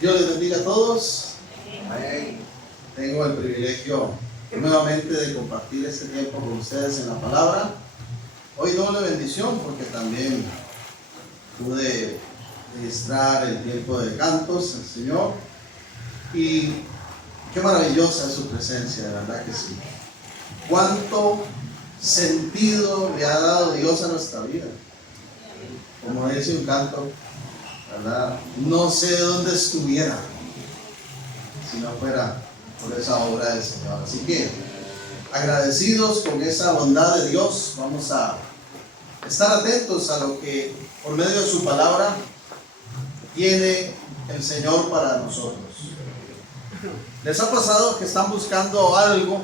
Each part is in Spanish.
Dios les bendiga a todos. Amén. Tengo el privilegio nuevamente de compartir este tiempo con ustedes en la palabra. Hoy doble bendición porque también pude registrar el tiempo de cantos al Señor. Y qué maravillosa es su presencia, de verdad que sí. Cuánto sentido le ha dado Dios a nuestra vida. Como dice un canto, ¿verdad? No sé dónde estuviera si no fuera por esa obra del Señor. Así que agradecidos con esa bondad de Dios, vamos a estar atentos a lo que por medio de su palabra tiene el Señor para nosotros. ¿Les ha pasado que están buscando algo,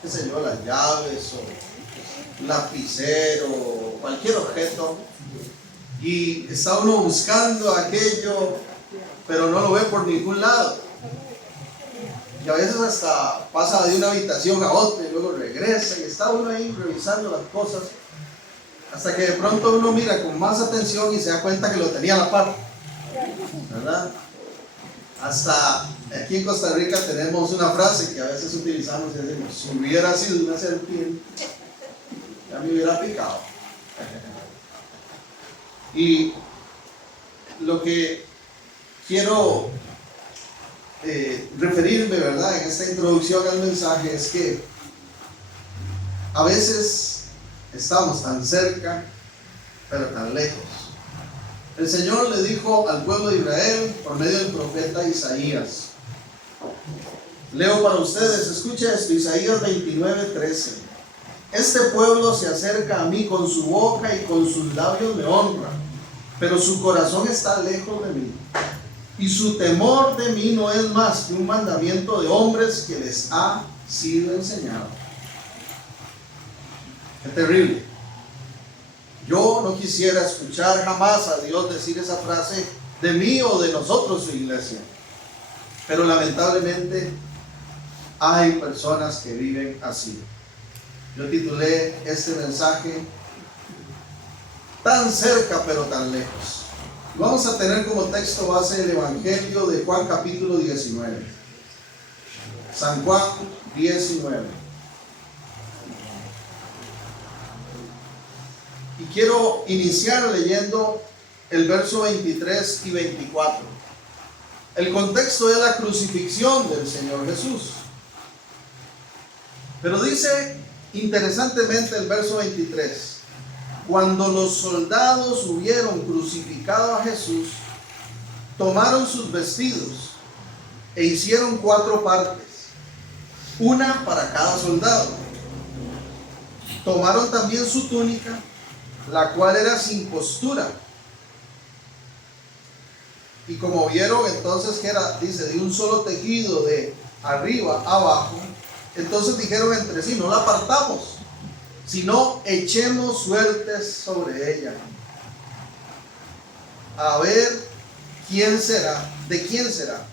qué sé yo, las llaves o un lapicero o cualquier objeto, y está uno buscando aquello pero no lo ve por ningún lado, y a veces hasta pasa de una habitación a otra y luego regresa y está uno ahí revisando las cosas hasta que de pronto uno mira con más atención y se da cuenta que lo tenía a la par, ¿verdad? Hasta aquí en Costa Rica tenemos una frase que a veces utilizamos y decimos: si hubiera sido una serpiente, ya me hubiera picado. Y lo que quiero referirme, ¿verdad?, en esta introducción al mensaje es que a veces estamos tan cerca, pero tan lejos. El Señor le dijo al pueblo de Israel por medio del profeta Isaías. Leo para ustedes, escucha esto, Isaías 29:13. Este pueblo se acerca a mí con su boca y con sus labios me honra, pero su corazón está lejos de mí. Y su temor de mí no es más que un mandamiento de hombres que les ha sido enseñado. Qué terrible. Yo no quisiera escuchar jamás a Dios decir esa frase de mí o de nosotros, su iglesia. Pero lamentablemente hay personas que viven así. Yo titulé este mensaje Tan cerca pero tan lejos. Vamos a tener como texto base el Evangelio de Juan capítulo 19. San Juan 19. Y quiero iniciar leyendo el verso 23 y 24. El contexto es la crucifixión del Señor Jesús. Pero dice interesantemente el verso 23. Cuando los soldados hubieron crucificado a Jesús, tomaron sus vestidos e hicieron 4 partes, una para cada soldado. Tomaron también su túnica, la cual era sin costura. Y como vieron entonces que era, dice, de un solo tejido de arriba a abajo, entonces dijeron entre sí: no la partamos, sino echemos suertes sobre ella, a ver quién será, de quién será.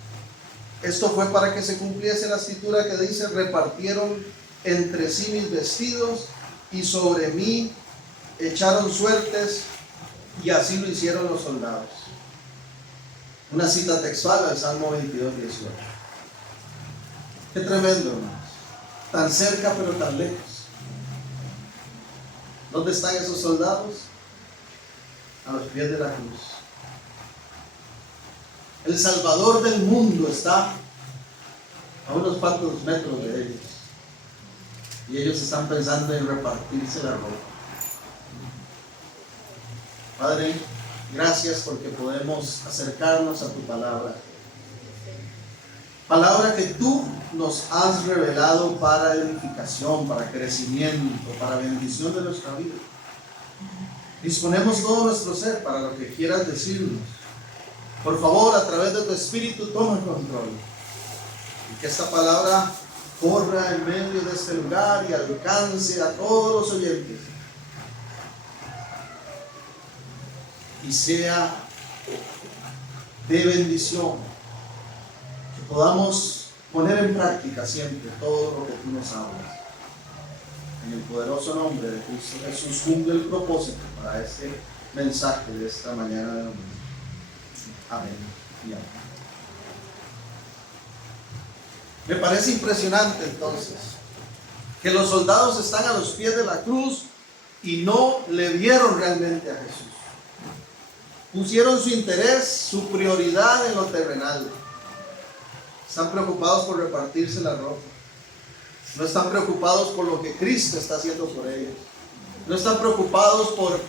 Esto fue para que se cumpliese la escritura que dice: repartieron entre sí mis vestidos y sobre mí echaron suertes, y así lo hicieron los soldados. Una cita textual del Salmo 22:18. Qué tremendo, hermanos. Tan cerca pero tan lejos. ¿Dónde están esos soldados? A los pies de la cruz. El Salvador del mundo está a unos cuantos metros de ellos, y ellos están pensando en repartirse la ropa. Padre, gracias porque podemos acercarnos a tu palabra. Palabra que tú nos has revelado para edificación, para crecimiento, para bendición de nuestra vida. Disponemos todo nuestro ser para lo que quieras decirnos. Por favor, a través de tu Espíritu, toma el control. Y que esta palabra corra en medio de este lugar y alcance a todos los oyentes. Y sea de bendición. Podamos poner en práctica siempre todo lo que tú nos hablas. En el poderoso nombre de Cristo Jesús, cumple el propósito para este mensaje de esta mañana de domingo. Amén y amén. Me parece impresionante entonces que los soldados están a los pies de la cruz y no le vieron realmente a Jesús. Pusieron su interés, su prioridad en lo terrenal. Están preocupados por repartirse la ropa. No están preocupados por lo que Cristo está haciendo por ellos. No están preocupados por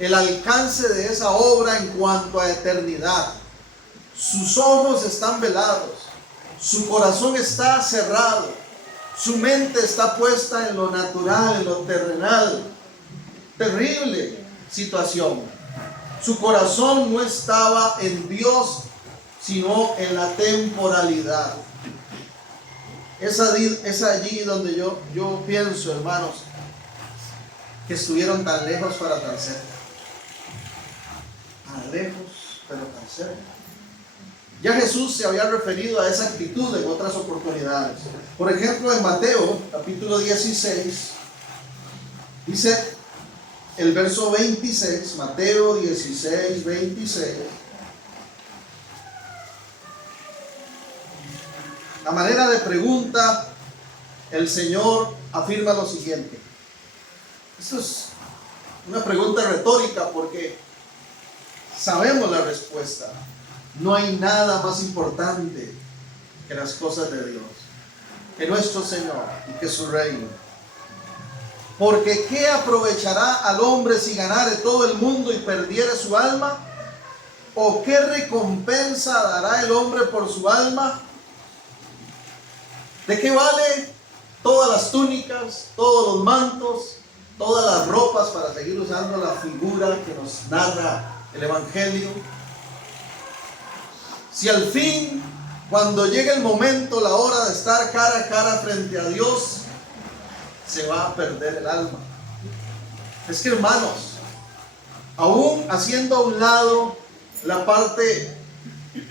el alcance de esa obra en cuanto a eternidad. Sus ojos están velados. Su corazón está cerrado. Su mente está puesta en lo natural, en lo terrenal. Terrible situación. Su corazón no estaba en Dios, sino en la temporalidad. Es allí donde yo pienso, hermanos, que estuvieron tan lejos para tan cerca. Tan lejos, pero tan cerca. Ya Jesús se había referido a esa actitud en otras oportunidades. Por ejemplo, en Mateo, capítulo 16, dice el verso 26, Mateo 16, 26. A manera de pregunta, el Señor afirma lo siguiente. Esto es una pregunta retórica porque sabemos la respuesta. No hay nada más importante que las cosas de Dios, que nuestro Señor y que su reino. Porque ¿qué aprovechará al hombre si ganare todo el mundo y perdiere su alma? ¿O qué recompensa dará el hombre por su alma? ¿De qué vale todas las túnicas, todos los mantos, todas las ropas, para seguir usando la figura que nos narra el Evangelio? Si al fin, cuando llegue el momento, la hora de estar cara a cara frente a Dios, se va a perder el alma. Es que, hermanos, aún haciendo a un lado la parte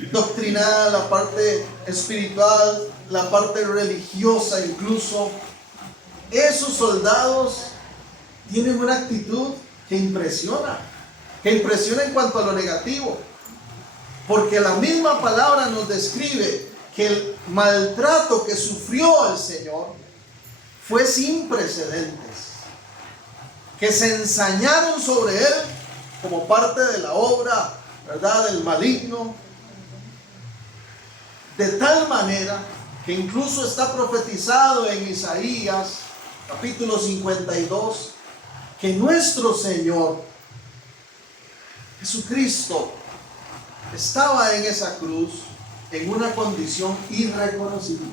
doctrinal, la parte espiritual, la parte religiosa incluso, esos soldados tienen una actitud que impresiona en cuanto a lo negativo, porque la misma palabra nos describe que el maltrato que sufrió el Señor fue sin precedentes, que se ensañaron sobre él como parte de la obra, ¿verdad?, del maligno, de tal manera que incluso está profetizado en Isaías capítulo 52 que nuestro Señor Jesucristo estaba en esa cruz en una condición irreconocible.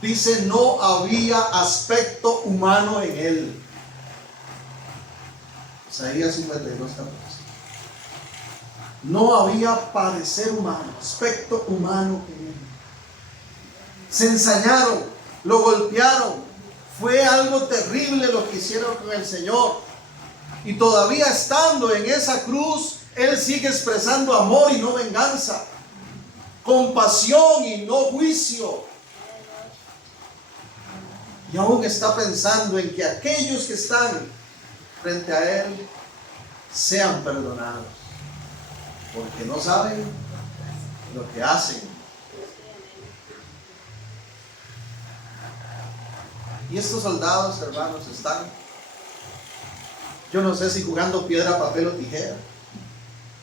Dice, no había aspecto humano en él. Isaías 52, 14. No había parecer humano, aspecto humano en él. Se ensañaron, lo golpearon. Fue algo terrible lo que hicieron con el Señor. Y todavía estando en esa cruz, Él sigue expresando amor y no venganza, compasión y no juicio. Y aún está pensando en que aquellos que están frente a Él sean perdonados, porque no saben lo que hacen. Y estos soldados, hermanos, están, yo no sé si jugando piedra, papel o tijera,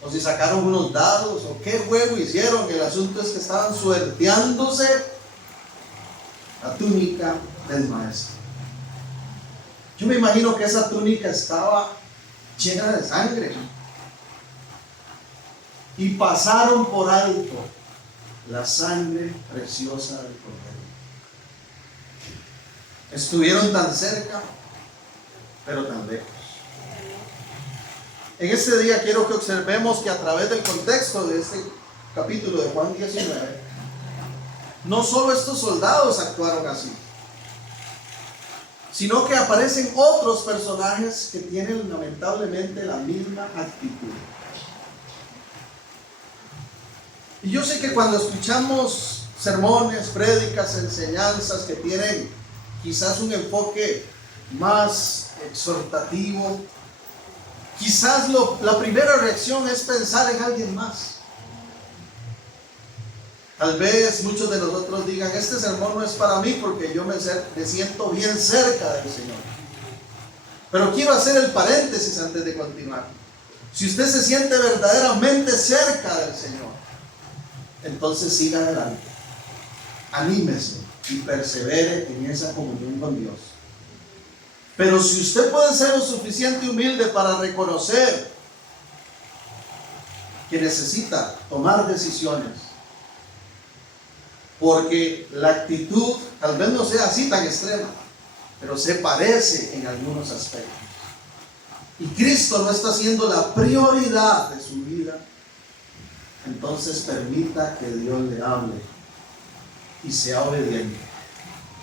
o si sacaron unos dados, o qué juego hicieron. El asunto es que estaban suerteándose la túnica del maestro. Yo me imagino que esa túnica estaba llena de sangre, y pasaron por alto la sangre preciosa del Cordero. Estuvieron tan cerca, pero tan lejos. En este día quiero que observemos que a través del contexto de este capítulo de Juan 19, no solo estos soldados actuaron así, sino que aparecen otros personajes que tienen lamentablemente la misma actitud. Y yo sé que cuando escuchamos sermones, prédicas, enseñanzas que tienen quizás un enfoque más exhortativo, quizás la primera reacción es pensar en alguien más. Tal vez muchos de nosotros digan, este sermón no es para mí porque yo me siento bien cerca del Señor. Pero quiero hacer el paréntesis antes de continuar. Si usted se siente verdaderamente cerca del Señor, entonces siga adelante. Anímese y persevere en esa comunión con Dios. Pero si usted puede ser lo suficiente humilde para reconocer que necesita tomar decisiones, porque la actitud tal vez no sea así tan extrema, pero se parece en algunos aspectos, y Cristo no está siendo la prioridad de su vida, entonces permita que Dios le hable y sea obediente.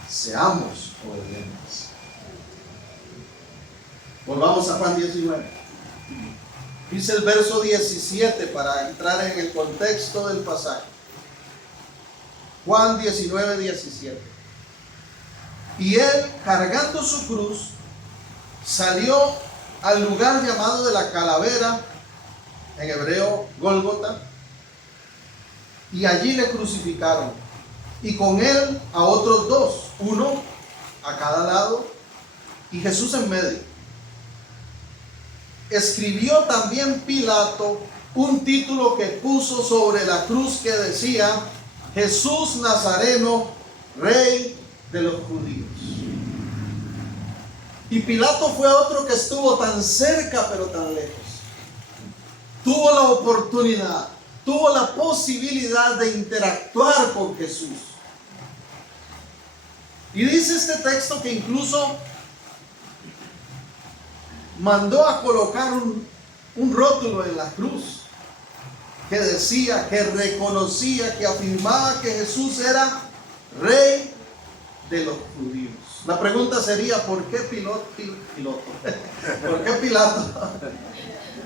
Seamos obedientes. Volvamos a Juan 19. Dice el verso 17 para entrar en el contexto del pasaje. Juan 19, 17. Y él, cargando su cruz, salió al lugar llamado de la calavera, en hebreo Gólgota, y allí le crucificaron, y con él a otros dos, uno a cada lado, y Jesús en medio. Escribió también Pilato un título que puso sobre la cruz que decía: Jesús Nazareno, Rey de los judíos. Y Pilato fue otro que estuvo tan cerca pero tan lejos. Tuvo la oportunidad, tuvo la posibilidad de interactuar con Jesús. Y dice este texto que incluso mandó a colocar un rótulo en la cruz que decía, que reconocía, que afirmaba que Jesús era Rey de los judíos. La pregunta sería, ¿por qué ¿por qué Pilato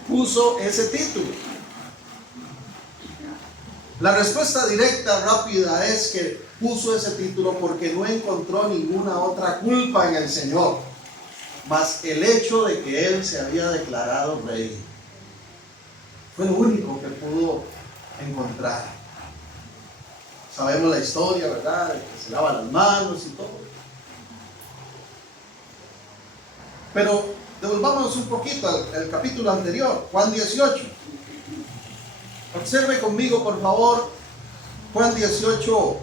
puso ese título? La respuesta directa, rápida, es que puso ese título porque no encontró ninguna otra culpa en el Señor, más el hecho de que Él se había declarado Rey. Fue lo único que pudo encontrar. Sabemos la historia, ¿verdad? De que se lava las manos y todo. Pero devolvámonos un poquito al capítulo anterior, Juan 18. Observe conmigo, por favor, Juan 18,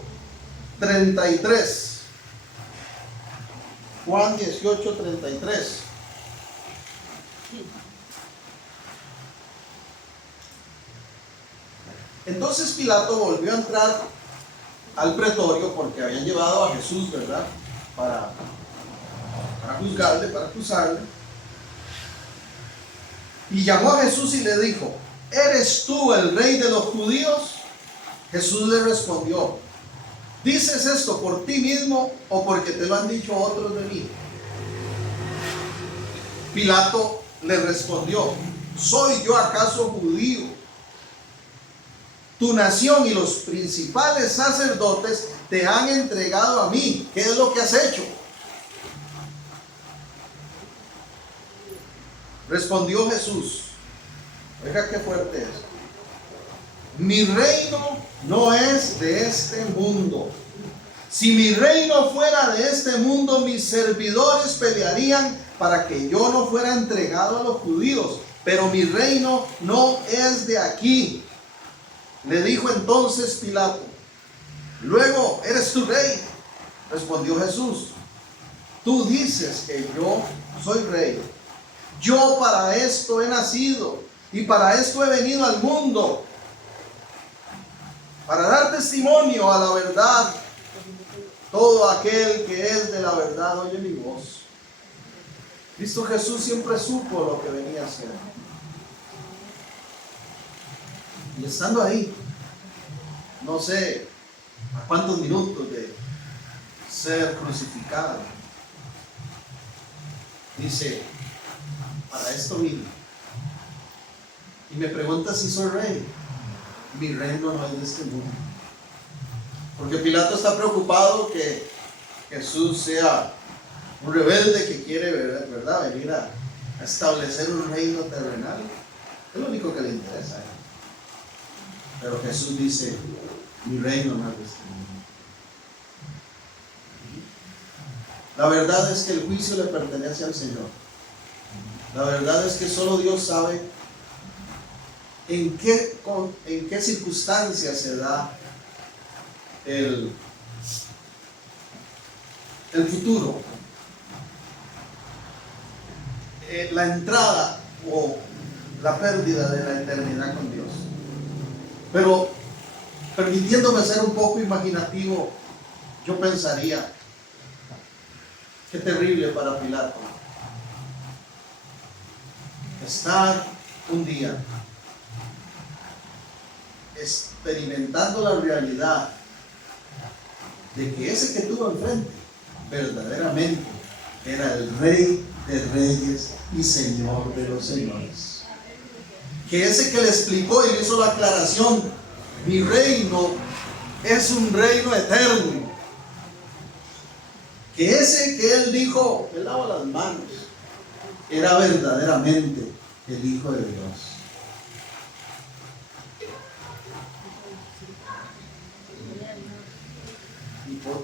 33. Juan 18, 33. Entonces Pilato volvió a entrar al pretorio porque habían llevado a Jesús, ¿verdad? Para juzgarle, para acusarle. Y llamó a Jesús y le dijo: ¿eres tú el Rey de los judíos? Jesús le respondió: ¿dices esto por ti mismo o porque te lo han dicho otros de mí? Pilato le respondió: ¿soy yo acaso judío? Tu nación y los principales sacerdotes te han entregado a mí. ¿Qué es lo que has hecho? Respondió Jesús. Oiga qué fuerte es. Mi reino no es de este mundo. Si mi reino fuera de este mundo, mis servidores pelearían para que yo no fuera entregado a los judíos. Pero mi reino no es de aquí. Le dijo entonces Pilato: luego, ¿eres tu rey? Respondió Jesús: tú dices que yo soy rey. Yo para esto he nacido y para esto he venido al mundo, para dar testimonio a la verdad. Todo aquel que es de la verdad oye mi voz. Cristo Jesús siempre supo lo que venía a hacer. Y estando ahí, no sé a cuántos minutos de ser crucificado, dice: para esto vine. Y me pregunta si soy rey. Mi reino no es de este mundo. Porque Pilato está preocupado que Jesús sea un rebelde que quiere, ¿verdad?, venir a establecer un reino terrenal. Es lo único que le interesa. Pero Jesús dice: Mi reino no es de este mundo. La verdad es que el juicio le pertenece al Señor. La verdad es que solo Dios sabe en qué circunstancias se da el futuro, la entrada o la pérdida de la eternidad con Dios. Pero permitiéndome ser un poco imaginativo, yo pensaría, qué terrible para Pilato estar un día experimentando la realidad de que ese que tuvo enfrente verdaderamente era el Rey de Reyes y Señor de los Señores. Que ese que le explicó y le hizo la aclaración, mi reino es un reino eterno. Que ese que él dijo, me lavo las manos, era verdaderamente el Hijo de Dios.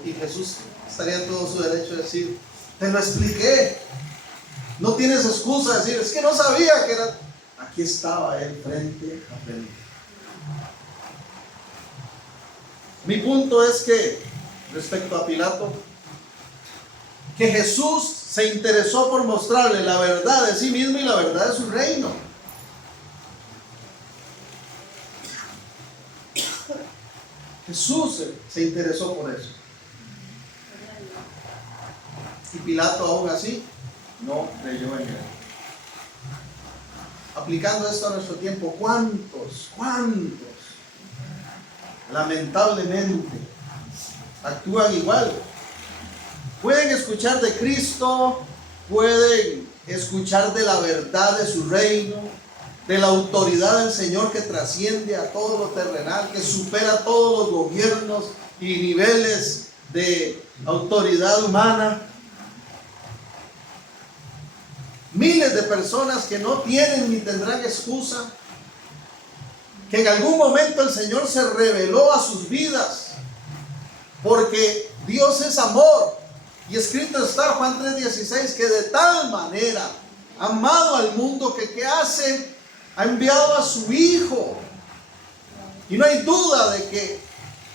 Y Jesús estaría en todo su derecho de decir, te lo expliqué, no tienes excusa de decir, es que no sabía que era. Aquí estaba él frente a frente. Mi punto es que, respecto a Pilato, que Jesús se interesó por mostrarle la verdad de sí mismo y la verdad de su reino. Jesús se interesó por eso. Y Pilato aún así no creyó en él. Aplicando esto a nuestro tiempo, ¿cuántos lamentablemente actúan igual? Pueden escuchar de Cristo, pueden escuchar de la verdad de su reino, de la autoridad del Señor que trasciende a todo lo terrenal, que supera todos los gobiernos y niveles de autoridad humana. Miles de personas que no tienen ni tendrán excusa, que en algún momento el Señor se reveló a sus vidas, porque Dios es amor, y escrito está Juan 3:16, que de tal manera ha amado al mundo que ¿qué hace? Ha enviado a su Hijo. Y no hay duda de que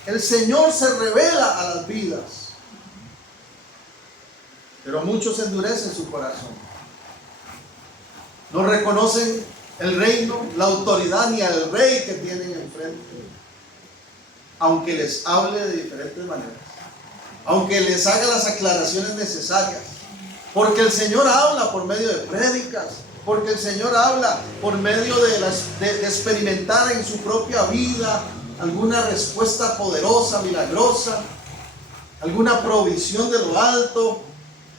el Señor se revela a las vidas, pero muchos endurecen su corazón. No reconocen el reino, la autoridad ni al rey que tienen enfrente, aunque les hable de diferentes maneras, aunque les haga las aclaraciones necesarias, porque el Señor habla por medio de prédicas, porque el Señor habla por medio de experimentar en su propia vida alguna respuesta poderosa, milagrosa, alguna provisión de lo alto,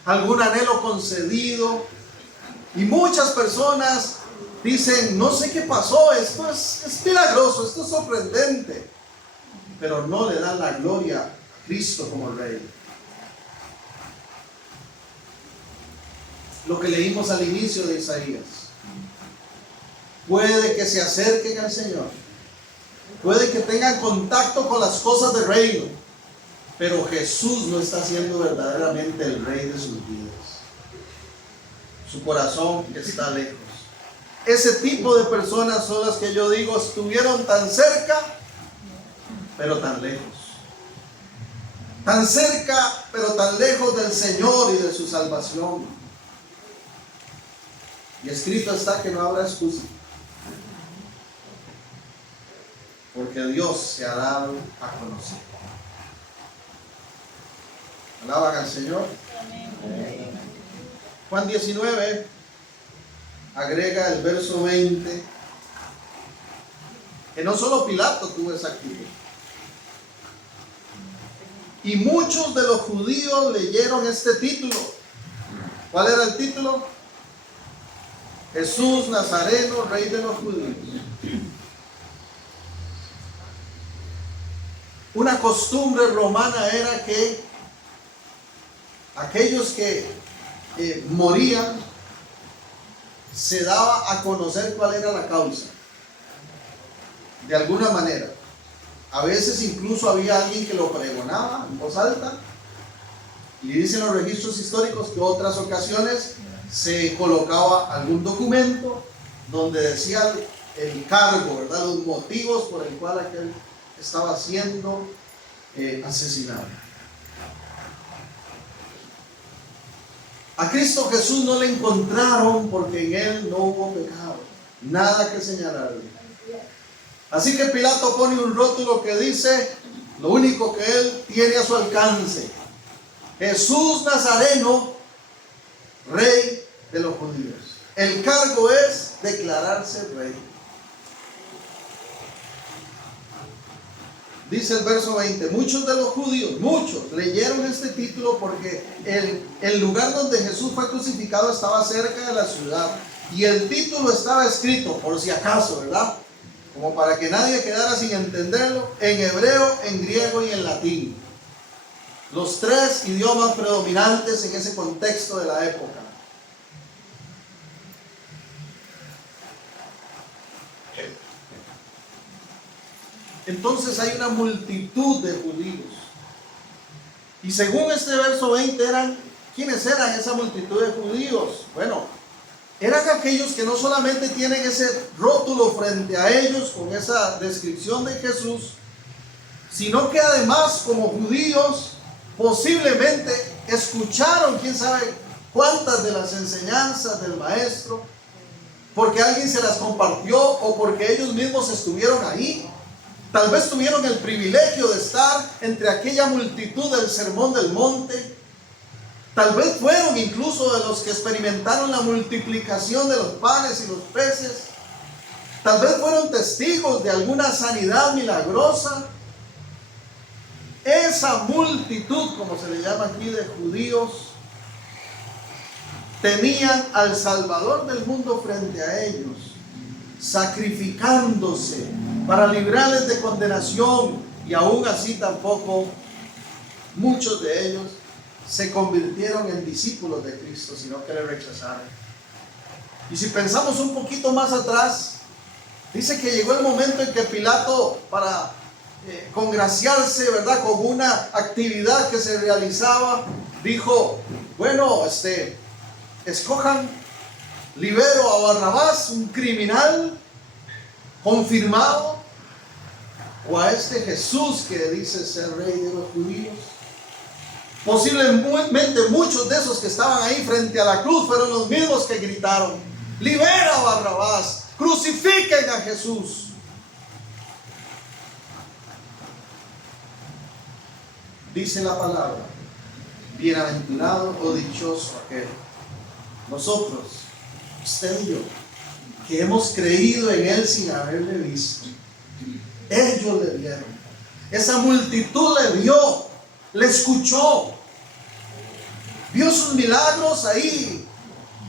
algún anhelo concedido. Y muchas personas dicen, no sé qué pasó, esto es milagroso, esto es sorprendente, pero no le dan la gloria a Cristo como Rey. Lo que leímos al inicio de Isaías, puede que se acerquen al Señor, puede que tengan contacto con las cosas del reino, pero Jesús no está siendo verdaderamente el Rey de sus vidas. Su corazón está lejos. Ese tipo de personas son las que yo digo estuvieron tan cerca, pero tan lejos. Tan cerca, pero tan lejos del Señor y de su salvación. Y escrito está que no habrá excusa, porque Dios se ha dado a conocer. ¿Alaban al Señor? Amén. Juan 19 agrega el verso 20, que no solo Pilato tuvo esa actitud. Y muchos de los judíos leyeron este título. ¿Cuál era el título? Jesús Nazareno, Rey de los judíos. Una costumbre romana era que aquellos que morían, se daba a conocer cuál era la causa. De alguna manera, A veces incluso había alguien que lo pregonaba en voz alta. Y dicen los registros históricos que otras ocasiones se colocaba algún documento donde decía el cargo, ¿verdad? Los motivos por el cual aquel estaba siendo asesinado. A Cristo Jesús no le encontraron porque en él no hubo pecado, nada que señalarle. Así que Pilato pone un rótulo que dice lo único que él tiene a su alcance: Jesús Nazareno, Rey de los judíos. El cargo es declararse rey. Dice el verso 20, muchos de los judíos, muchos, leyeron este título porque el lugar donde Jesús fue crucificado estaba cerca de la ciudad. Y el título estaba escrito, por si acaso, ¿verdad? Como para que nadie quedara sin entenderlo, en hebreo, en griego y en latín. Los tres idiomas predominantes en ese contexto de la época. Entonces hay una multitud de judíos. Y según este verso 20, ¿quiénes eran esa multitud de judíos? Bueno, eran aquellos que no solamente tienen ese rótulo frente a ellos con esa descripción de Jesús, sino que además como judíos posiblemente escucharon quién sabe cuántas de las enseñanzas del maestro, porque alguien se las compartió o porque ellos mismos estuvieron ahí. Tal vez tuvieron el privilegio de estar entre aquella multitud del Sermón del Monte. Tal vez fueron incluso de los que experimentaron la multiplicación de los panes y los peces. Tal vez fueron testigos de alguna sanidad milagrosa. Esa multitud, como se le llama aquí, de judíos, tenían al Salvador del mundo frente a ellos, sacrificándose para librarles de condenación, y aún así tampoco muchos de ellos se convirtieron en discípulos de Cristo, sino que le rechazaron. Y si pensamos un poquito más atrás, dice que llegó el momento en que Pilato, para congraciarse, ¿verdad?, con una actividad que se realizaba, dijo, bueno, escojan, libero a Barrabás, un criminal confirmado, o a este Jesús que dice ser rey de los judíos. Posiblemente muchos de esos que estaban ahí frente a la cruz fueron los mismos que gritaron, libera a Barrabás, crucifiquen a Jesús. Dice la palabra, bienaventurado o dichoso aquel, nosotros, usted y yo, que hemos creído en él sin haberle visto. Ellos le vieron, esa multitud le vio, le escuchó, vio sus milagros ahí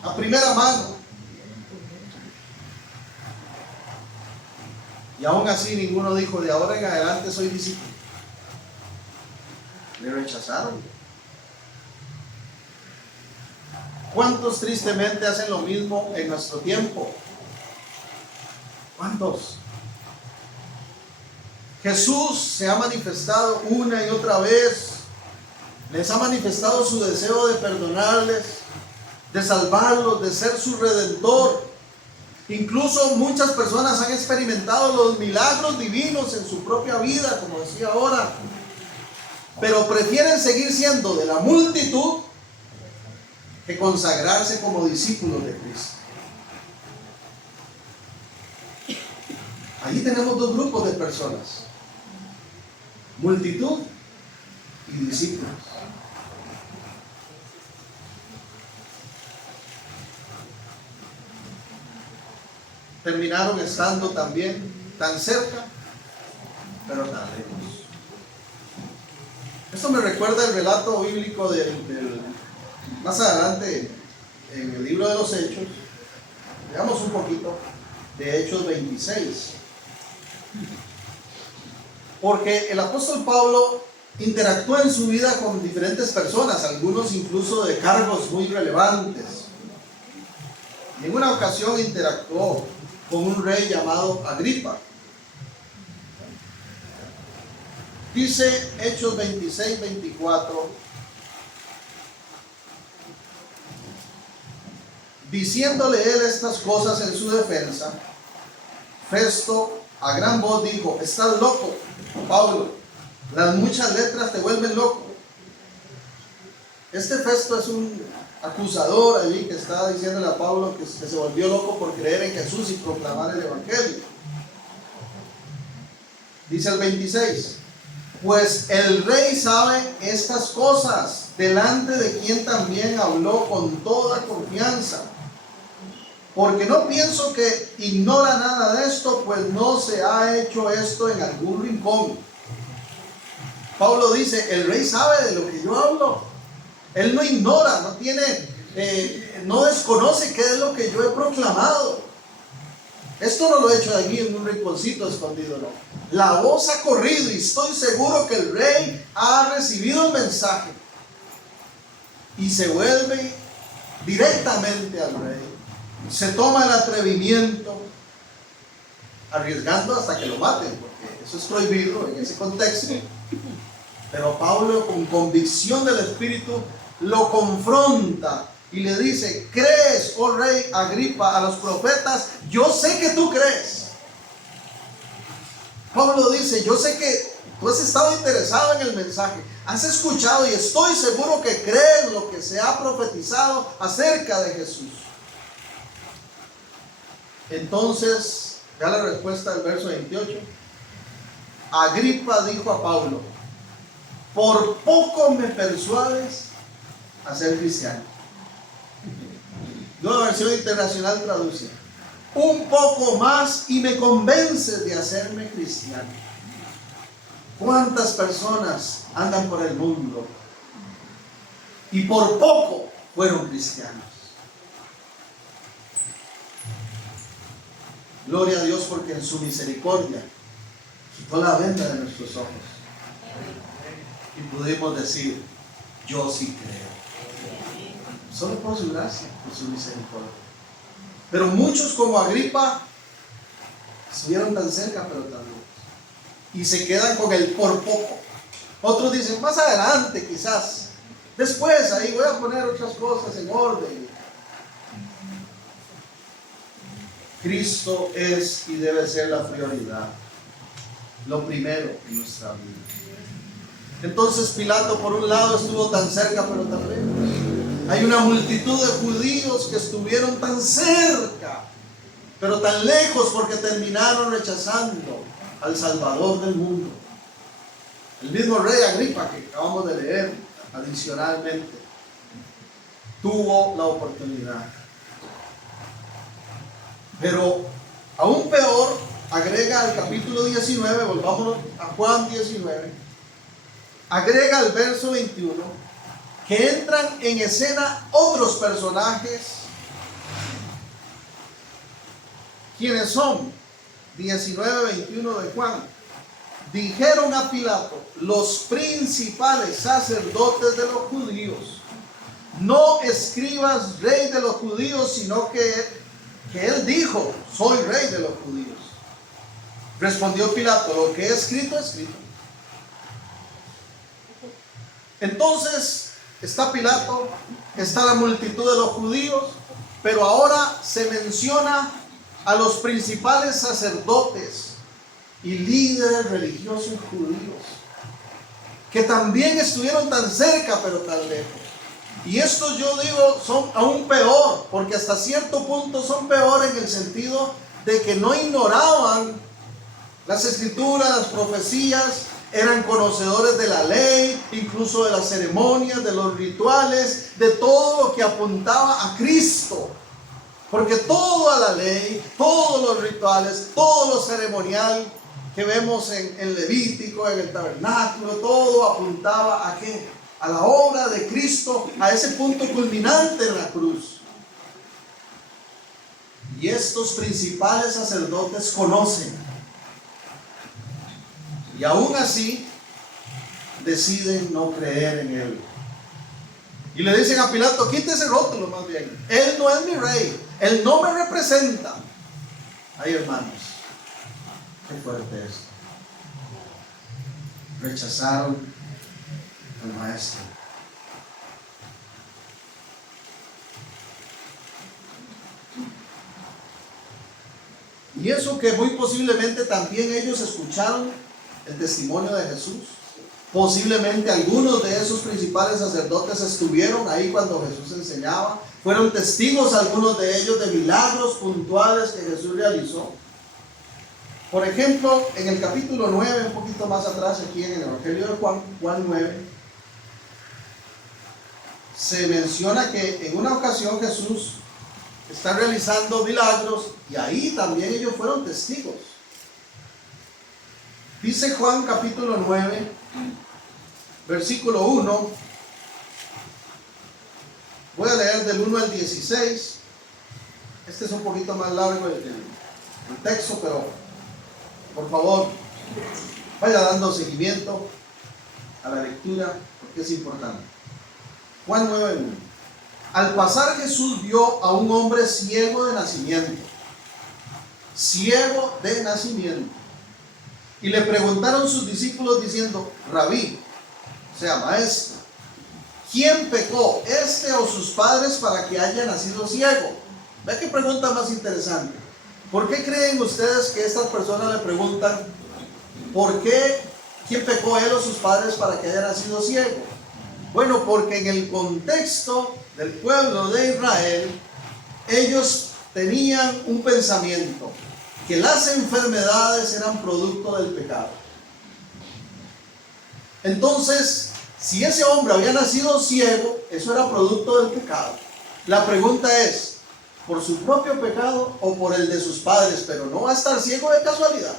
a primera mano, y aún así ninguno dijo, de ahora en adelante soy discípulo. Le rechazaron. ¿Cuántos tristemente hacen lo mismo en nuestro tiempo? ¿Cuántos? Jesús se ha manifestado una y otra vez, les ha manifestado su deseo de perdonarles, de salvarlos, de ser su redentor. Incluso muchas personas han experimentado los milagros divinos en su propia vida, como decía ahora, pero prefieren seguir siendo de la multitud que consagrarse como discípulos de Cristo. Allí tenemos dos grupos de personas: multitud y discípulos. Terminaron estando también tan cerca, pero tan lejos. Esto me recuerda el relato bíblico más adelante en el libro de los Hechos. Veamos un poquito de Hechos 26. Porque el apóstol Pablo interactuó en su vida con diferentes personas, algunos incluso de cargos muy relevantes. Y en una ocasión interactuó con un rey llamado Agripa. Dice Hechos 26, 24. Diciéndole él estas cosas en su defensa, Festo a gran voz dijo: estás loco, Pablo, las muchas letras te vuelven loco. Este Festo es un acusador allí que está diciéndole a Pablo que se volvió loco por creer en Jesús y proclamar el evangelio. Dice el 26: pues el rey sabe estas cosas, delante de quien también habló con toda confianza. Porque no pienso que ignora nada de esto, pues no se ha hecho esto en algún rincón. Pablo dice: el rey sabe de lo que yo hablo. Él no ignora, no tiene, no desconoce qué es lo que yo he proclamado. Esto no lo he hecho aquí en un rinconcito escondido, no. La voz ha corrido y estoy seguro que el rey ha recibido el mensaje y se vuelve directamente al rey. Se toma el atrevimiento, arriesgando hasta que lo maten, porque eso es prohibido en ese contexto. Pero Pablo, con convicción del Espíritu, lo confronta y le dice: ¿crees, oh rey Agripa, a los profetas? Yo sé que tú crees. Pablo dice: yo sé que tú has estado interesado en el mensaje, has escuchado y estoy seguro que crees lo que se ha profetizado acerca de Jesús. Entonces, ya la respuesta del verso 28. Agripa dijo a Pablo: por poco me persuades a ser cristiano. Nueva Versión Internacional traduce: un poco más y me convences de hacerme cristiano. ¿Cuántas personas andan por el mundo y por poco fueron cristianos? Gloria a Dios, porque en su misericordia quitó la venda de nuestros ojos y pudimos decir: yo sí creo. Solo por su gracia, por su misericordia. Pero muchos, como Agripa, estuvieron tan cerca pero tan lejos y se quedan con el por poco. Otros dicen: más adelante quizás, después ahí voy a poner otras cosas en orden. Cristo es y debe ser la prioridad, lo primero en nuestra vida. Entonces Pilato, por un lado, estuvo tan cerca pero tan lejos. Hay una multitud de judíos que estuvieron tan cerca pero tan lejos, porque terminaron rechazando al Salvador del mundo. El mismo rey Agripa, que acabamos de leer adicionalmente, tuvo la oportunidad. Pero aún peor, agrega al capítulo 19, volvámonos a Juan 19, agrega al verso 21, que entran en escena otros personajes. ¿Quiénes son? 19:21 de Juan. Dijeron a Pilato los principales sacerdotes de los judíos: no escribas rey de los judíos, sino que él dijo: soy rey de los judíos. Respondió Pilato: lo que he escrito, he escrito. Entonces está Pilato, está la multitud de los judíos, pero ahora se menciona a los principales sacerdotes y líderes religiosos judíos, que también estuvieron tan cerca pero tan lejos. Y estos, yo digo, son aún peor, porque hasta cierto punto son peor en el sentido de que no ignoraban las escrituras, las profecías, eran conocedores de la ley, incluso de las ceremonias, de los rituales, de todo lo que apuntaba a Cristo. Porque toda la ley, todos los rituales, todo lo ceremonial que vemos en Levítico, en el tabernáculo, todo apuntaba a ¿qué? A la obra de Cristo, a ese punto culminante en la cruz. Y estos principales sacerdotes conocen, y aún así deciden no creer en él. Y le dicen a Pilato: quite ese rótulo más bien. Él no es mi rey, él no me representa. Ay, hermanos, qué fuerte es. rechazaron al Maestro. Y eso que muy posiblemente también ellos escucharon el testimonio de Jesús. Posiblemente algunos de esos principales sacerdotes estuvieron ahí cuando Jesús enseñaba. Fueron testigos algunos de ellos de milagros puntuales que Jesús realizó. Por ejemplo, en el capítulo 9, un poquito más atrás, aquí en el Evangelio de Juan 9, se menciona que en una ocasión Jesús está realizando milagros y ahí también ellos fueron testigos. Dice Juan capítulo 9, versículo 1. Voy a leer del 1 al 16. Este es un poquito más largo el texto, pero por favor, vaya dando seguimiento a la lectura porque es importante. Juan 9, 1. Al pasar Jesús vio a un hombre ciego de nacimiento. Ciego de nacimiento. Y le preguntaron sus discípulos diciendo: Rabí, o sea, maestro, ¿quién pecó, este o sus padres, para que haya nacido ciego? Ve qué pregunta más interesante. ¿Por qué creen ustedes que estas personas le preguntan por qué, quién pecó, él o sus padres, para que haya nacido ciego? Bueno, porque en el contexto del pueblo de Israel, ellos tenían un pensamiento, que las enfermedades eran producto del pecado. Entonces, si ese hombre había nacido ciego, eso era producto del pecado. La pregunta es, ¿por su propio pecado o por el de sus padres? Pero no va a estar ciego de casualidad.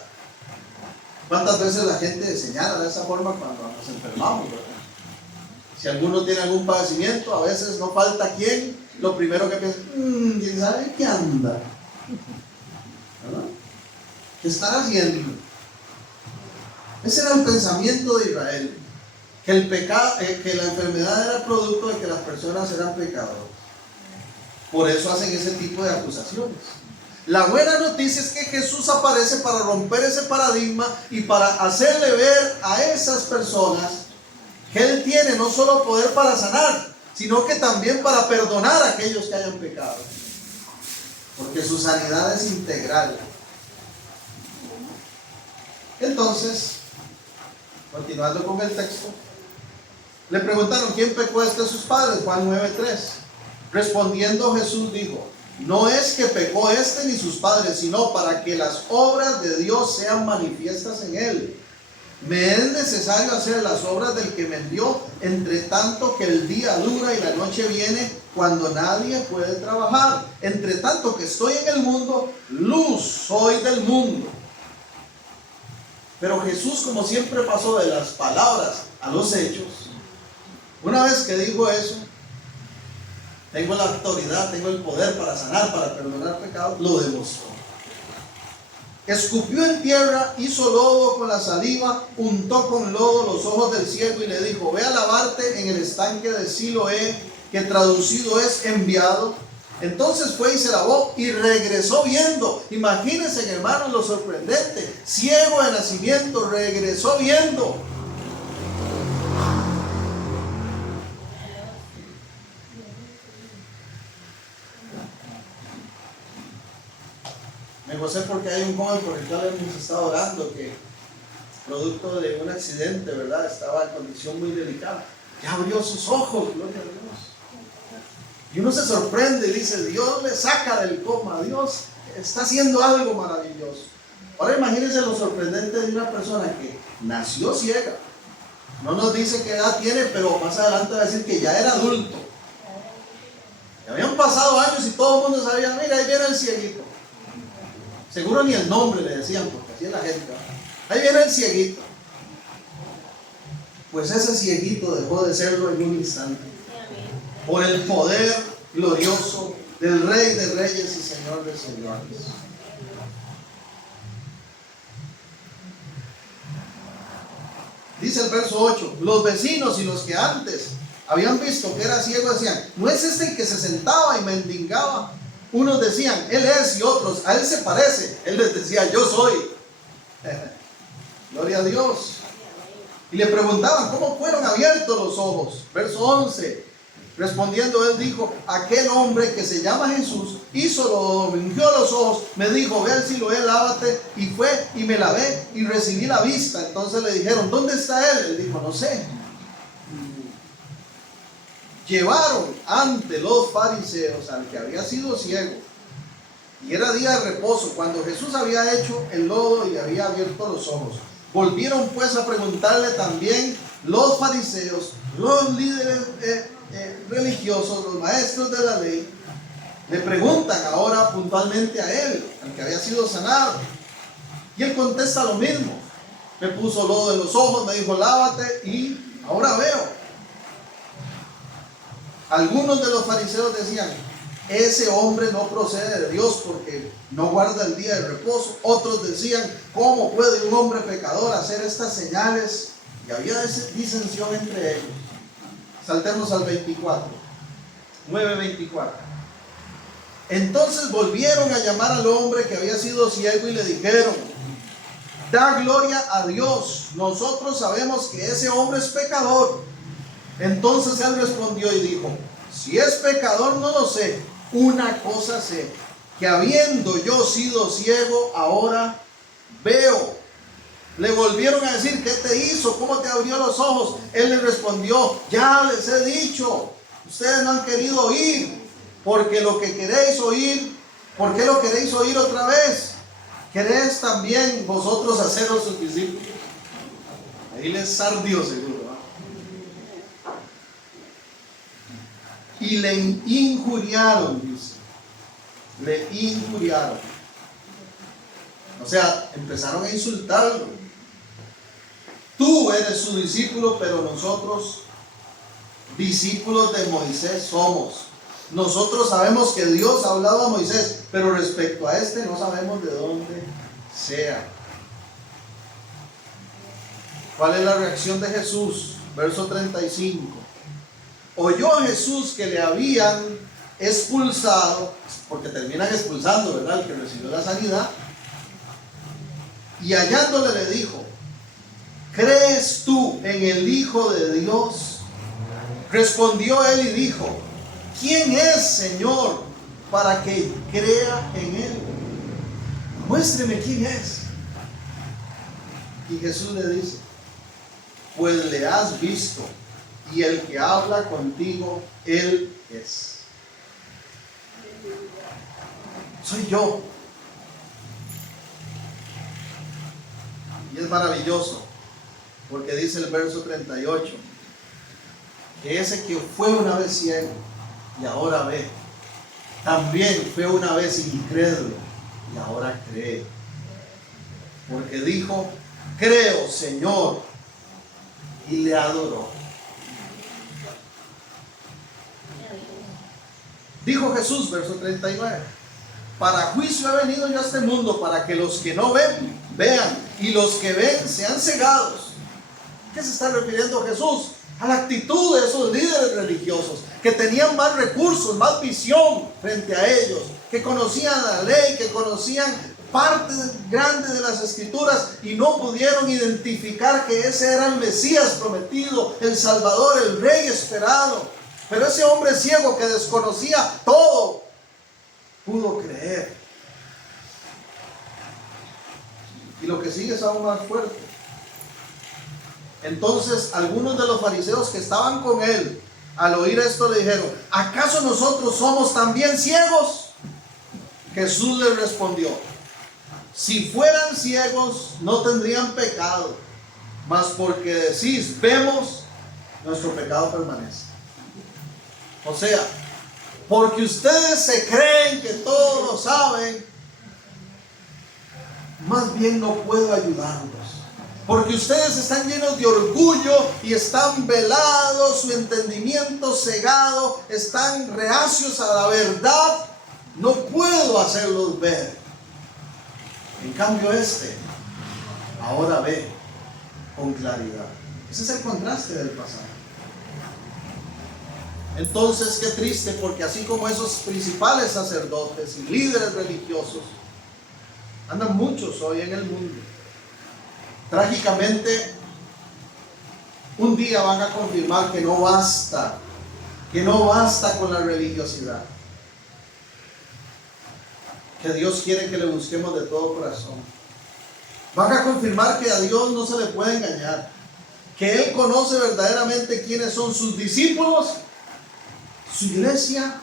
¿Cuántas veces la gente señala de esa forma cuando nos enfermamos, verdad? Si alguno tiene algún padecimiento, a veces no falta quien, lo primero que piensa, ¿quién sabe qué anda? ¿Verdad? ¿Qué estará haciendo? Ese era el pensamiento de Israel, que el pecado, que la enfermedad era producto de que las personas eran pecadoras. Por eso hacen ese tipo de acusaciones. La buena noticia es que Jesús aparece para romper ese paradigma y para hacerle ver a esas personas que Él tiene no solo poder para sanar, sino que también para perdonar a aquellos que hayan pecado. Porque su sanidad es integral. Entonces, continuando con el texto, le preguntaron: ¿quién pecó, este de sus padres? Juan 9:3. Respondiendo Jesús dijo: no es que pecó este ni sus padres, sino para que las obras de Dios sean manifiestas en él. Me es necesario hacer las obras del que me envió, entre tanto que el día dura y la noche viene, cuando nadie puede trabajar. Entre tanto que estoy en el mundo, luz soy del mundo. Pero Jesús, como siempre, pasó de las palabras a los hechos. Una vez que dijo eso, tengo la autoridad, tengo el poder para sanar, para perdonar pecados, lo demostró. Escupió en tierra, hizo lodo con la saliva, untó con lodo los ojos del ciego y le dijo: ve a lavarte en el estanque de Siloé, que traducido es enviado. Entonces fue y se lavó y regresó viendo. Imagínense, hermanos, lo sorprendente. Ciego de nacimiento, regresó viendo. Me gocé porque hay un joven por el cual hemos estado orando que, producto de un accidente, ¿verdad?, estaba en condición muy delicada. Ya abrió sus ojos, gloria a Dios. Y uno se sorprende y dice: Dios le saca del coma, Dios está haciendo algo maravilloso. Ahora imagínense lo sorprendente de una persona que nació ciega. No nos dice qué edad tiene, pero más adelante va a decir que ya era adulto. Ya habían pasado años y todo el mundo sabía: mira, ahí viene el cieguito. Seguro ni el nombre le decían, porque así es la gente. Ahí viene el cieguito. Pues ese cieguito dejó de serlo en un instante, por el poder glorioso del Rey de Reyes y Señor de Señores. Dice el verso 8: los vecinos y los que antes habían visto que era ciego decían: ¿no es este el que se sentaba y mendigaba? Unos decían: él es, y otros: a él se parece. Él les decía: yo soy. Gloria a Dios. Y le preguntaban cómo fueron abiertos los ojos. Verso 11. Respondiendo él dijo: aquel hombre que se llama Jesús hizo lo, me ungió los ojos, me dijo: ve al Siloé, lávate. Y fue y me lavé y recibí la vista. Entonces le dijeron: ¿dónde está él? Él dijo: no sé. Llevaron ante los fariseos al que había sido ciego, y era día de reposo, cuando Jesús había hecho el lodo y había abierto los ojos. Volvieron pues a preguntarle también los fariseos, los líderes religiosos, los maestros de la ley. Le preguntan ahora puntualmente a él, al que había sido sanado, y él contesta lo mismo: me puso lodo en los ojos, me dijo: lávate, y ahora veo. Algunos de los fariseos decían: ese hombre no procede de Dios porque no guarda el día de reposo. Otros decían: ¿cómo puede un hombre pecador hacer estas señales? Y había disensión entre ellos. Saltemos al 24, 9:24. Entonces volvieron a llamar al hombre que había sido ciego y le dijeron: da gloria a Dios, nosotros sabemos que ese hombre es pecador. Entonces él respondió y dijo: si es pecador no lo sé, una cosa sé, que habiendo yo sido ciego, ahora veo. Le volvieron a decir: ¿qué te hizo? ¿Cómo te abrió los ojos? Él les respondió: ya les he dicho, ustedes no han querido oír, porque lo que queréis oír, ¿por qué lo queréis oír otra vez? ¿Queréis también vosotros haceros sus discípulos? Ahí les ardió seguro. Y le injuriaron, dice. Le injuriaron. O sea, empezaron a insultarlo. Tú eres su discípulo, pero nosotros, discípulos de Moisés, somos. Nosotros sabemos que Dios ha hablado a Moisés, pero respecto a este no sabemos de dónde sea. ¿Cuál es la reacción de Jesús? Verso 35. Oyó Jesús que le habían expulsado, porque terminan expulsando, ¿verdad?, el que recibió la sanidad, y hallándole le dijo: ¿crees tú en el Hijo de Dios? Respondió él y dijo: ¿quién es, Señor, para que crea en él? Muéstreme quién es. Y Jesús le dice: pues le has visto, y el que habla contigo, él es. Soy yo. Y es maravilloso, porque dice el verso 38, que ese que fue una vez ciego y ahora ve, también fue una vez incrédulo y ahora cree. Porque dijo: creo, Señor, y le adoró. Dijo Jesús, verso 39, para juicio he venido yo a este mundo, para que los que no ven, vean, y los que ven sean cegados. ¿Qué se está refiriendo Jesús? A la actitud de esos líderes religiosos, que tenían más recursos, más visión frente a ellos, que conocían la ley, que conocían parte grande de las escrituras, y no pudieron identificar que ese era el Mesías prometido, el Salvador, el Rey esperado. Pero ese hombre ciego que desconocía todo, pudo creer. Y lo que sigue es aún más fuerte. Entonces algunos de los fariseos que estaban con él, al oír esto, le dijeron: ¿acaso nosotros somos también ciegos? Jesús les respondió: si fueran ciegos no tendrían pecado, mas porque decís vemos, nuestro pecado permanece. O sea, porque ustedes se creen que todo lo saben, más bien no puedo ayudarlos. Porque ustedes están llenos de orgullo y están velados, su entendimiento cegado, están reacios a la verdad, no puedo hacerlos ver. En cambio este ahora ve con claridad. Ese es el contraste del pasaje. Entonces, qué triste, porque así como esos principales sacerdotes y líderes religiosos, andan muchos hoy en el mundo. Trágicamente, un día van a confirmar que no basta con la religiosidad. Que Dios quiere que le busquemos de todo corazón. Van a confirmar que a Dios no se le puede engañar. Que Él conoce verdaderamente quiénes son sus discípulos, su iglesia,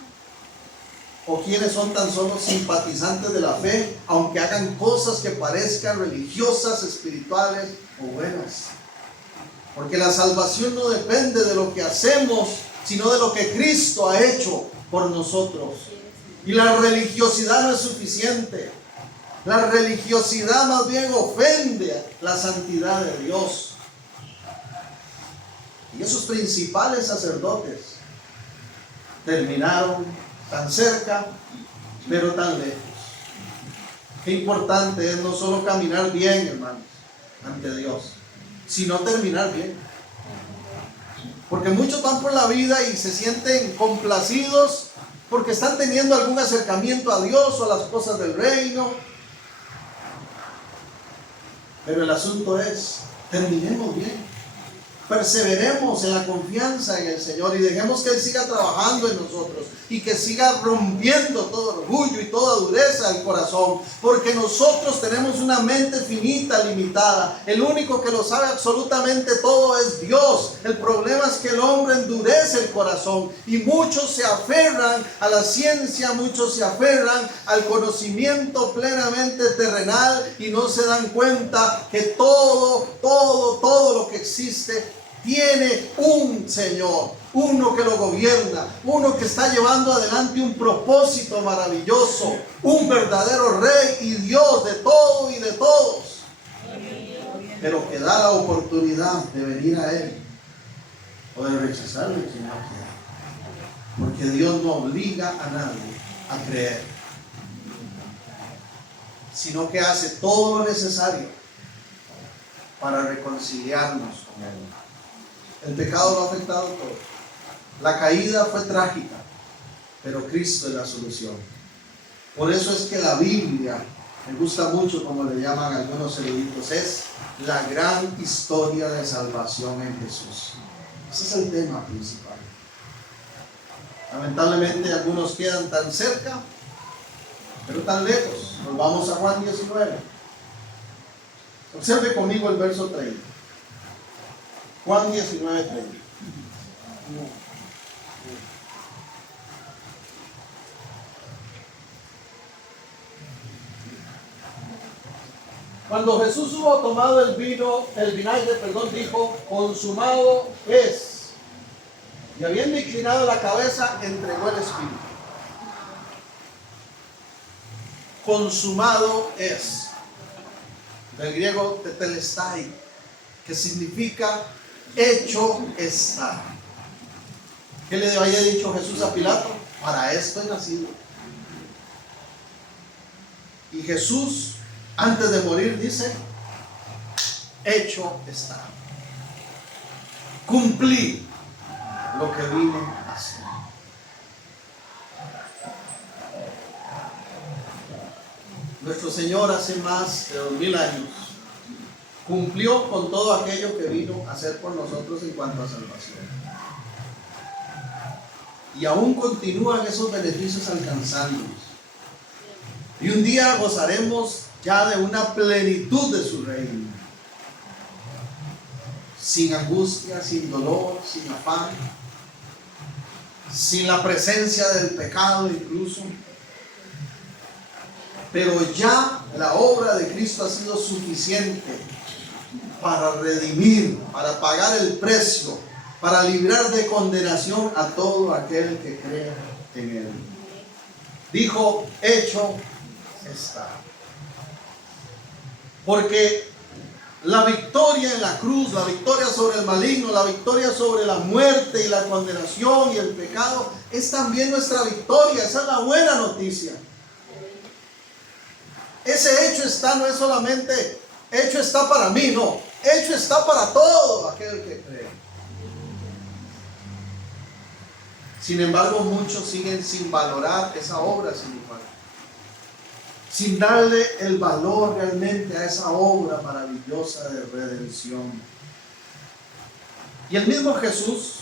o quienes son tan solo simpatizantes de la fe, aunque hagan cosas que parezcan religiosas, espirituales o buenas. Porque la salvación no depende de lo que hacemos, sino de lo que Cristo ha hecho por nosotros. Y la religiosidad no es suficiente. La religiosidad más bien ofende la santidad de Dios. Y esos principales sacerdotes terminaron tan cerca, pero tan lejos. Qué importante es no solo caminar bien, hermanos, ante Dios, sino terminar bien. Porque muchos van por la vida y se sienten complacidos porque están teniendo algún acercamiento a Dios o a las cosas del reino. Pero el asunto es, terminemos bien. Perseveremos en la confianza en el Señor y dejemos que Él siga trabajando en nosotros y que siga rompiendo todo orgullo y toda dureza del corazón, porque nosotros tenemos una mente finita, limitada. El único que lo sabe absolutamente todo es Dios. El problema es que el hombre endurece el corazón y muchos se aferran a la ciencia, muchos se aferran al conocimiento plenamente terrenal y no se dan cuenta que todo lo que existe tiene un Señor, uno que lo gobierna, uno que está llevando adelante un propósito maravilloso, un verdadero Rey y Dios de todo y de todos, pero que da la oportunidad de venir a Él o de rechazarlo quien no quiere, porque Dios no obliga a nadie a creer, sino que hace todo lo necesario para reconciliarnos con Él. El pecado lo ha afectado todo. La caída fue trágica, pero Cristo es la solución. Por eso es que la Biblia, me gusta mucho como le llaman algunos eruditos, es la gran historia de salvación en Jesús. Ese es el tema principal. Lamentablemente algunos quedan tan cerca, pero tan lejos. Nos vamos a Juan 19. Observe conmigo el verso 30. Juan 19, 30. Cuando Jesús hubo tomado el vinagre, dijo, consumado es. Y habiendo inclinado la cabeza, entregó el espíritu. Consumado es. Del griego tetelestai, que significa hecho está. ¿Qué le había dicho Jesús a Pilato? Para esto he nacido. Y Jesús, antes de morir, dice, hecho está. Cumplí lo que vine a hacer. Nuestro Señor hace más de 2000 años cumplió con todo aquello que vino a hacer por nosotros en cuanto a salvación. Y aún continúan esos beneficios alcanzándonos. Y un día gozaremos ya de una plenitud de su reino. Sin angustia, sin dolor, sin afán, sin la presencia del pecado incluso. Pero ya la obra de Cristo ha sido suficiente para redimir, para pagar el precio, para librar de condenación a todo aquel que crea en Él. Dijo, hecho está. Porque la victoria en la cruz, la victoria sobre el maligno, la victoria sobre la muerte y la condenación y el pecado, es también nuestra victoria. Esa es la buena noticia. Ese hecho está, no es solamente hecho está para mí, no. Hecho está para todo aquel que cree. Sin embargo, muchos siguen sin valorar esa obra sin darle el valor realmente a esa obra maravillosa de redención. Y el mismo Jesús,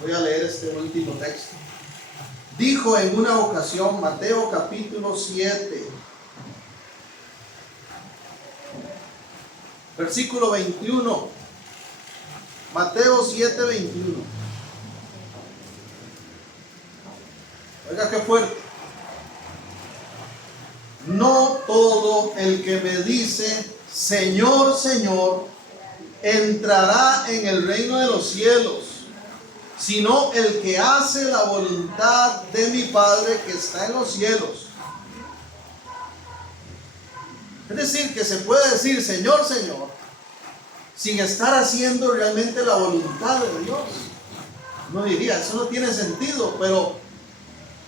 voy a leer este último texto, dijo en una ocasión, Mateo capítulo 7, versículo 21. Mateo 7, 21. Oiga qué fuerte. No todo el que me dice, Señor, Señor, entrará en el reino de los cielos, sino el que hace la voluntad de mi Padre que está en los cielos. Es decir, que se puede decir Señor, Señor, sin estar haciendo realmente la voluntad de Dios. No diría, eso no tiene sentido, pero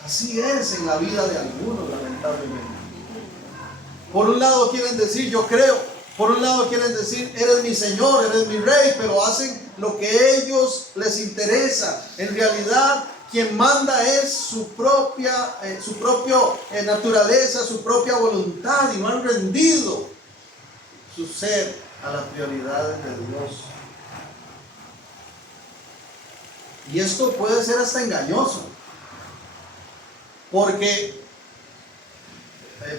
así es en la vida de algunos, lamentablemente. Por un lado quieren decir yo creo, por un lado quieren decir eres mi Señor, eres mi Rey, pero hacen lo que a ellos les interesa. En realidad quien manda es su propia naturaleza, su propia voluntad, y no han rendido su ser a las prioridades de Dios. Y esto puede ser hasta engañoso, porque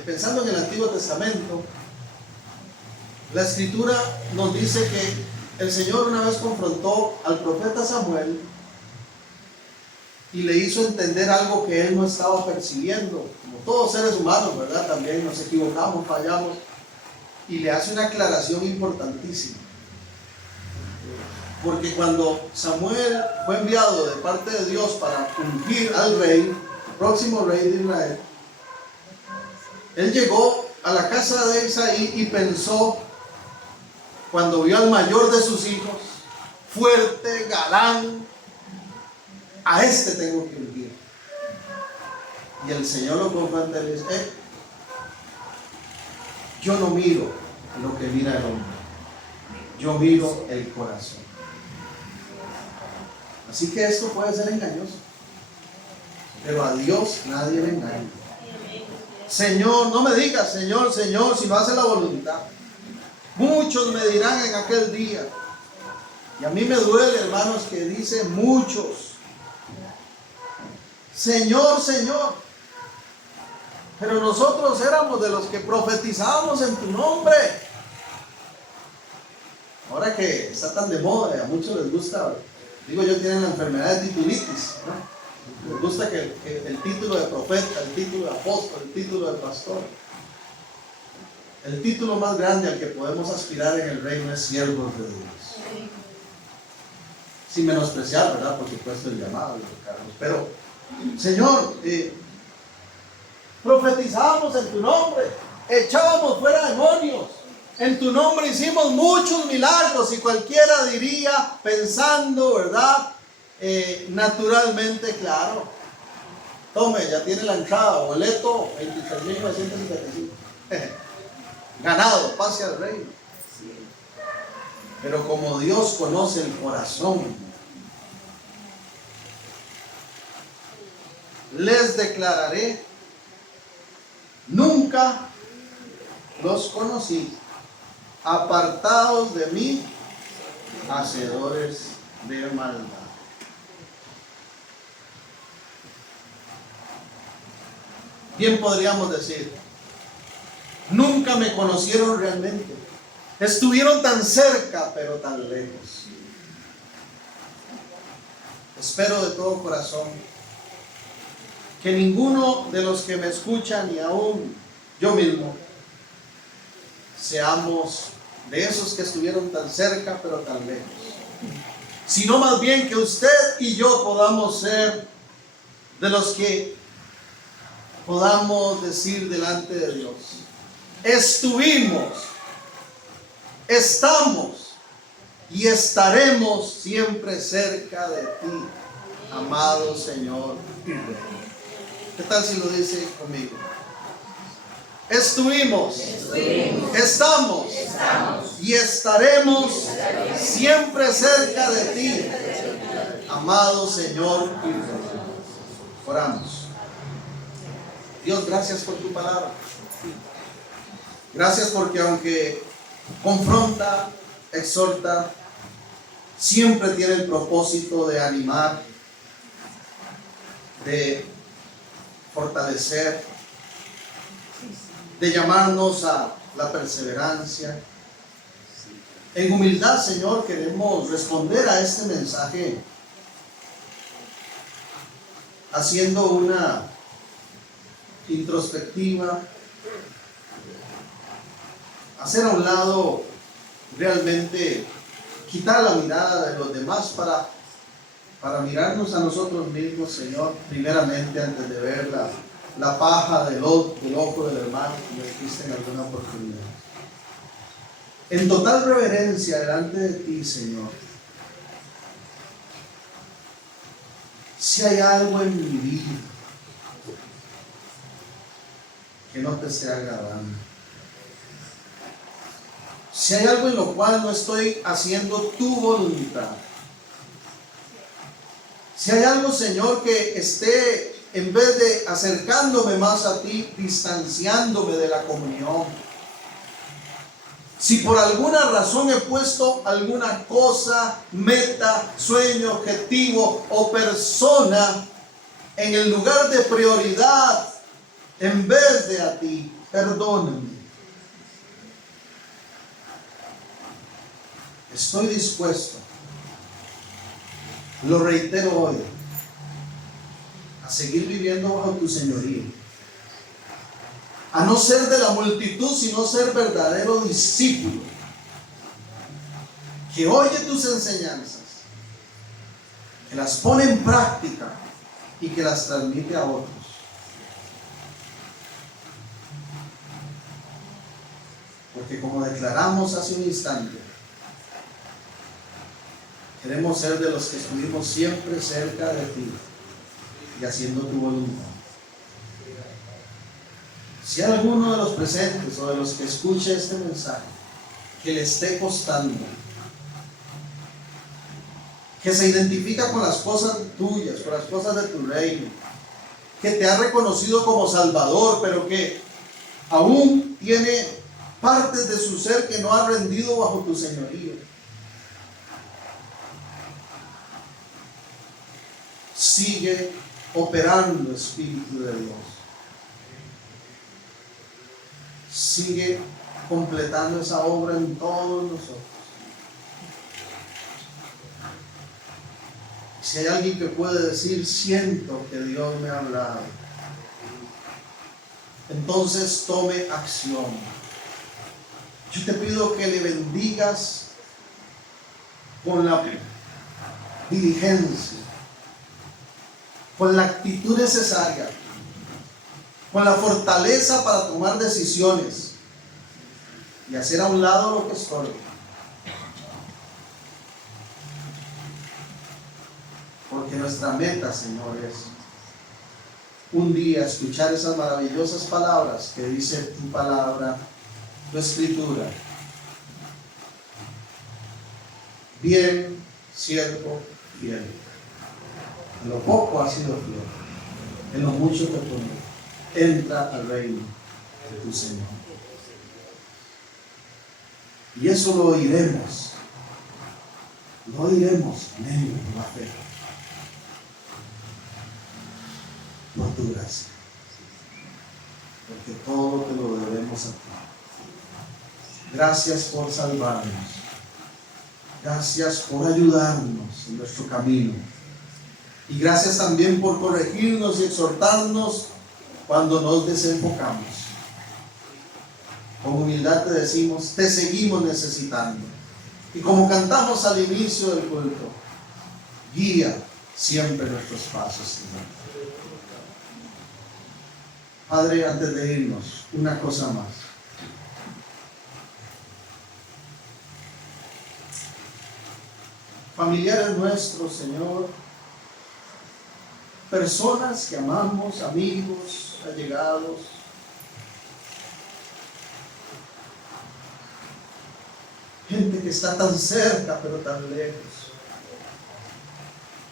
pensando en el Antiguo Testamento, la Escritura nos dice que el Señor una vez confrontó al profeta Samuel y le hizo entender algo que él no estaba percibiendo. Como todos seres humanos, ¿verdad? También nos equivocamos, fallamos, y le hace una aclaración importantísima. Porque cuando Samuel fue enviado de parte de Dios para ungir al rey, el próximo rey de Israel, él llegó a la casa de Isaí y pensó, cuando vio al mayor de sus hijos, fuerte, galán, a este tengo que ungir. Y el Señor lo confronta y le dice, yo no miro lo que mira el hombre, yo miro el corazón. Así que esto puede ser engañoso, pero a Dios nadie le engaña. Señor, no me digas Señor, Señor, si no hace la voluntad. Muchos me dirán en aquel día, y a mí me duele, hermanos, que dice muchos, Señor, Señor, pero nosotros éramos de los que profetizábamos en tu nombre. Ahora que está tan de moda, a muchos les gusta, digo yo, tienen la enfermedad de titulitis, ¿no? Les gusta que el título de profeta, el título de apóstol, el título de pastor. El título más grande al que podemos aspirar en el reino es siervos de Dios. Sin menospreciar, ¿verdad? Por supuesto el llamado, Carlos. Pero, Señor, profetizábamos en tu nombre, echábamos fuera demonios, en tu nombre hicimos muchos milagros, y cualquiera diría, pensando, ¿verdad? Naturalmente, claro, tome, ya tiene la entrada, boleto 23.975. Ganado, pase al reino. Pero como Dios conoce el corazón, les declararé, nunca los conocí, apartados de mí, hacedores de maldad. Bien podríamos decir, nunca me conocieron realmente. Estuvieron tan cerca, pero tan lejos. Espero de todo corazón que ninguno de los que me escuchan, y aún yo mismo, seamos de esos que estuvieron tan cerca, pero tan lejos. Sino más bien que usted y yo podamos ser de los que podamos decir delante de Dios, estuvimos, estamos y estaremos siempre cerca de ti, amado Señor y Rey. ¿Qué tal si lo dice conmigo? Estuvimos, estamos y estaremos siempre cerca de ti, amado Señor y Rey. Oramos. Dios, gracias por tu palabra. Gracias porque aunque confronta, exhorta, siempre tiene el propósito de animar, de fortalecer, de llamarnos a la perseverancia. En humildad, Señor, queremos responder a este mensaje haciendo una introspectiva, hacer a un lado realmente, quitar la mirada de los demás para mirarnos a nosotros mismos, Señor, primeramente antes de ver la paja del ojo del hermano, como dijiste en alguna oportunidad. En total reverencia delante de ti, Señor. Si hay algo en mi vida que no te esté agradando, si hay algo en lo cual no estoy haciendo tu voluntad, si hay algo, Señor, que esté, en vez de acercándome más a ti, distanciándome de la comunión, si por alguna razón he puesto alguna cosa, meta, sueño, objetivo o persona en el lugar de prioridad en vez de a ti, perdóname. Estoy dispuesto, lo reitero hoy, a seguir viviendo bajo tu señoría, a no ser de la multitud, sino ser verdadero discípulo que oye tus enseñanzas, que las pone en práctica y que las transmite a otros. Porque como declaramos hace un instante, queremos ser de los que estuvimos siempre cerca de ti y haciendo tu voluntad. Si hay alguno de los presentes o de los que escuche este mensaje que le esté costando, que se identifica con las cosas tuyas, con las cosas de tu reino, que te ha reconocido como Salvador, pero que aún tiene partes de su ser que no ha rendido bajo tu señorío, sigue operando, Espíritu de Dios. Sigue completando esa obra en todos nosotros. Si hay alguien que puede decir, siento que Dios me ha hablado, entonces tome acción. Yo te pido que le bendigas con la diligencia, con la actitud necesaria, con la fortaleza para tomar decisiones y hacer a un lado lo que estorba. Porque nuestra meta, Señor, es un día escuchar esas maravillosas palabras que dice tu palabra, tu escritura. Bien, siervo fiel. En lo poco has sido fiel, en lo mucho te pondré. Entra al reino de tu Señor. Y eso lo oiremos. Lo oiremos en él, por la fe. Por tu gracia. Porque todo te lo debemos a ti. Gracias por salvarnos. Gracias por ayudarnos en nuestro camino. Y gracias también por corregirnos y exhortarnos cuando nos desenfocamos. Con humildad te decimos, te seguimos necesitando. Y como cantamos al inicio del culto, guía siempre nuestros pasos, Señor. Padre, antes de irnos, una cosa más. Familiares nuestros, Señor, personas que amamos, amigos, allegados, gente que está tan cerca pero tan lejos.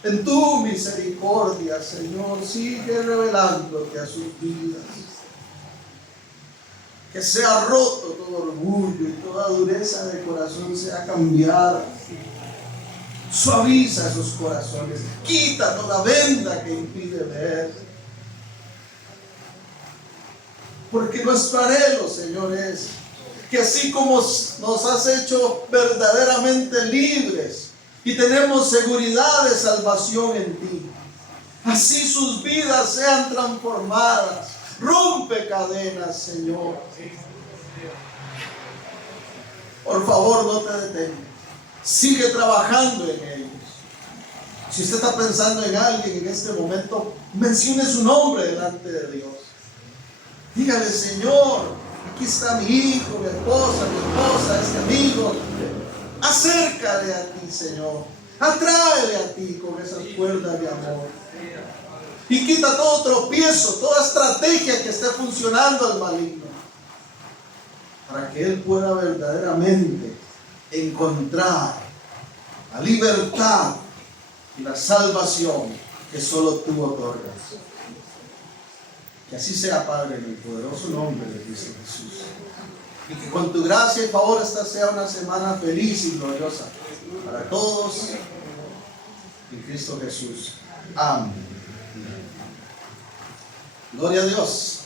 En tu misericordia, Señor, sigue revelándote a sus vidas. Que sea roto todo orgullo y toda dureza de corazón sea cambiada. Suaviza esos corazones. Quita toda venda que impide ver. Porque nuestro anhelo, Señor, es que así como nos has hecho verdaderamente libres y tenemos seguridad de salvación en ti, así sus vidas sean transformadas. Rompe cadenas, Señor. Por favor, no te detengas. Sigue trabajando en ellos. Si usted está pensando en alguien en este momento, mencione su nombre delante de Dios. Dígale: Señor, aquí está mi hijo, mi esposa, este amigo. Acércale a ti, Señor. Atráele a ti con esas cuerdas de amor. Y quita todo tropiezo, toda estrategia que esté funcionando al maligno, para que él pueda verdaderamente encontrar la libertad y la salvación que solo tú otorgas. Que así sea, Padre, en el poderoso nombre de Cristo Jesús. Y que con tu gracia y favor esta sea una semana feliz y gloriosa para todos en Cristo Jesús. Amén. Gloria a Dios.